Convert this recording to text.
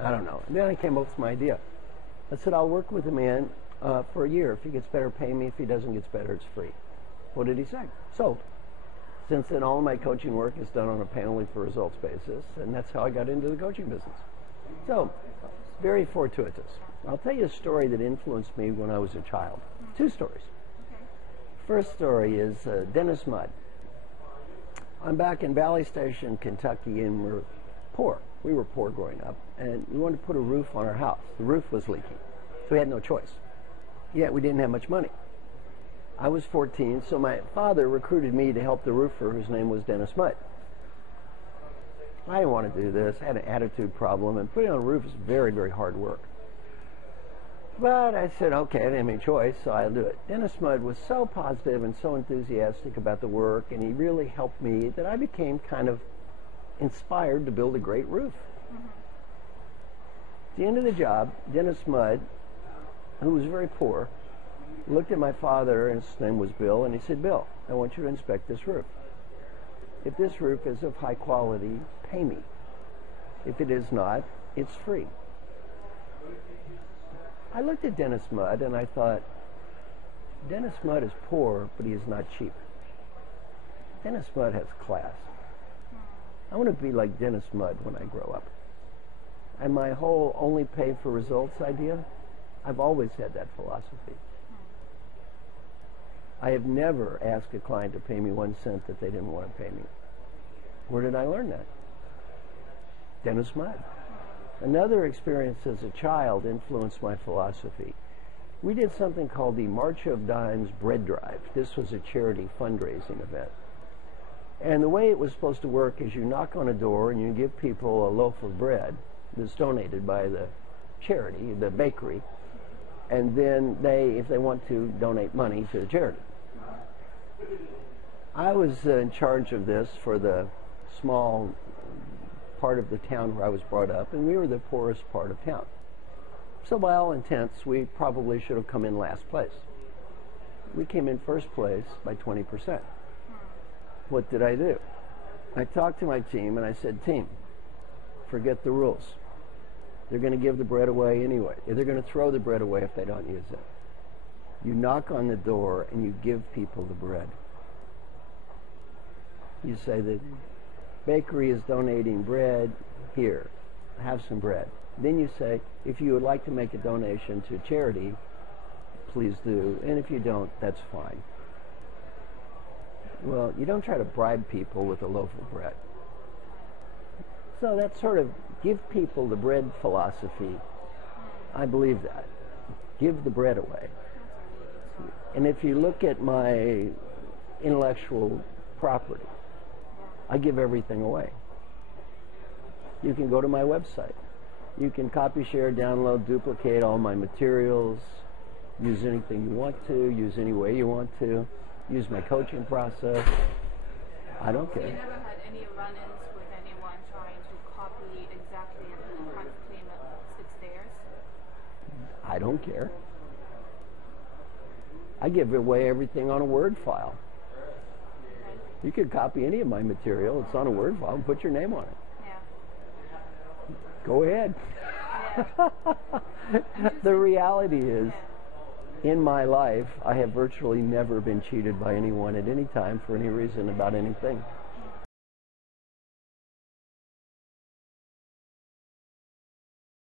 I don't know. And then I came up with my idea. I said, I'll work with a man for a year. If he gets better, pay me. If he doesn't get better, it's free. What did he say? Sold. Since then, all of my coaching work is done on a penalty for results basis, and that's how I got into the coaching business. So, very fortuitous. I'll tell you a story that influenced me when I was a child. Two stories. First story is Dennis Mudd. I'm back in Valley Station, Kentucky, and we're poor. We were poor growing up, and we wanted to put a roof on our house. The roof was leaking, so we had no choice. Yet we didn't have much money. I was 14, so my father recruited me to help the roofer, whose name was Dennis Mudd. I didn't want to do this. I had an attitude problem, and putting on a roof is very, very hard work. But I said, okay, I didn't have any choice, so I'll do it. Dennis Mudd was so positive and so enthusiastic about the work, and he really helped me that I became kind of inspired to build a great roof. At the end of the job, Dennis Mudd, who was very poor, looked at my father, and his name was Bill, and he said, Bill, I want you to inspect this roof. If this roof is of high quality, pay me. If it is not, it's free. I looked at Dennis Mudd and I thought, Dennis Mudd is poor, but he is not cheap. Dennis Mudd has class. I want to be like Dennis Mudd when I grow up. And my whole only pay for results idea, I've always had that philosophy. I have never asked a client to pay me 1 cent that they didn't want to pay me. Where did I learn that? Dennis Mudd. Another experience as a child influenced my philosophy. We did something called the March of Dimes Bread Drive. This was a charity fundraising event. And the way it was supposed to work is you knock on a door and you give people a loaf of bread that's donated by the charity, the bakery, and then they, if they want to, donate money to the charity. I was in charge of this for the small part of the town where I was brought up, and we were the poorest part of town. So by all intents, we probably should have come in last place. We came in first place by 20%. What did I do? I talked to my team and I said, team, forget the rules. They're going to give the bread away anyway. They're going to throw the bread away if they don't use it. You knock on the door and you give people the bread. You say the bakery is donating bread, here, have some bread. Then you say, if you would like to make a donation to charity, please do, and if you don't, that's fine. Well, you don't try to bribe people with a loaf of bread. So that sort of give people the bread philosophy, I believe that. Give the bread away. And if you look at my intellectual property, I give everything away. You can go to my website. You can copy, share, download, duplicate all my materials, use anything you want to, use any way you want to, use my coaching process. I don't care. You never had any run-ins with anyone trying to copy exactly the kind of claim it's theirs? I don't care. I give away everything on a Word file. You could copy any of my material. It's on a Word file and put your name on it. Yeah. Go ahead. Yeah. The reality is, in my life, I have virtually never been cheated by anyone at any time for any reason about anything.